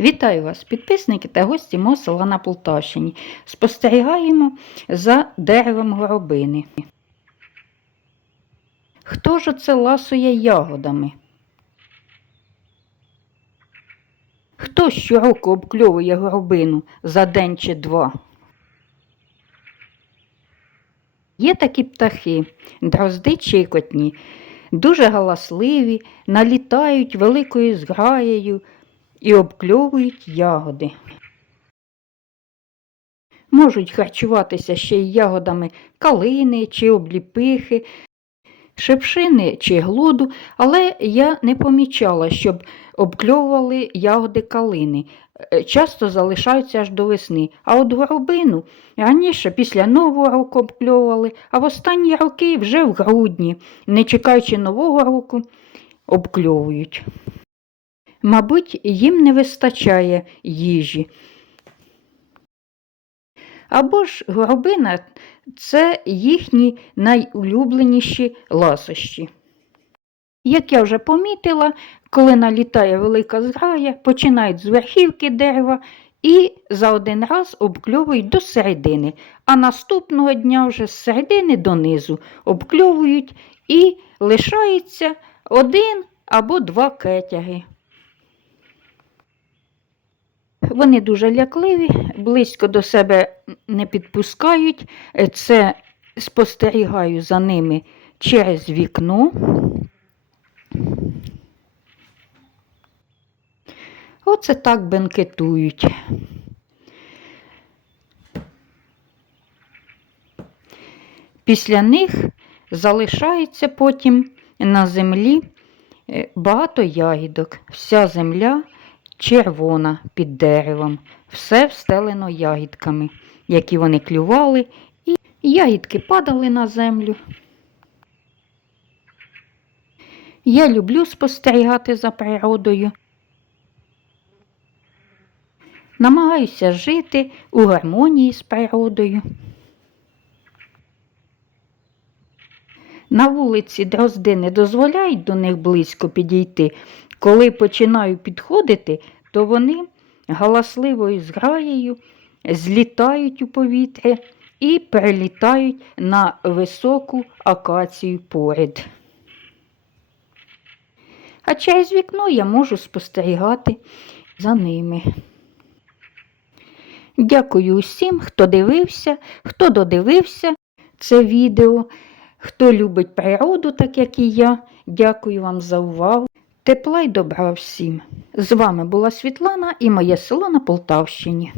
Вітаю вас, підписники та гості мого села на Полтавщині. Спостерігаємо за деревом горобини. Хто ж оце ласує ягодами? Хто щороку обкльовує горобину за день чи два? Є такі птахи, дрозди чикотні, дуже галасливі, налітають великою зграєю і обкльовують ягоди. Можуть харчуватися ще й ягодами калини чи обліпихи, шепшини чи глуду, але я не помічала, щоб обкльовували ягоди калини. Е, Часто залишаються аж до весни. А от горобину раніше після Нового року обкльовували, а в останні роки вже в грудні, не чекаючи Нового року, обкльовують. Мабуть, їм не вистачає їжі. Або ж горобина це їхні найулюбленіші ласощі. Як я вже помітила, коли налітає велика зграя, починають з верхівки дерева і за один раз обкльовують до середини, а наступного дня вже з середини донизу обкльовують і лишається один або два кетяги. Вони дуже лякливі, близько до себе не підпускають. Це спостерігаю за ними через вікно. Оце так бенкетують. Після них залишається потім на землі е, багато ягідок. Вся земля червона під деревом, все встелено ягідками, які вони клювали, і ягідки падали на землю. Я люблю спостерігати за природою. Намагаюся жити у гармонії з природою. На вулиці дрозди не дозволяють до них близько підійти. Коли починаю підходити, то вони галасливою зграєю злітають у повітря і перелітають на високу акацію поряд. А через вікно я можу спостерігати за ними. Дякую усім, хто дивився, хто додивився це відео, хто любить природу, так як і я. Дякую вам за увагу. Тепла й добра всім. З вами була Світлана і моє село на Полтавщині.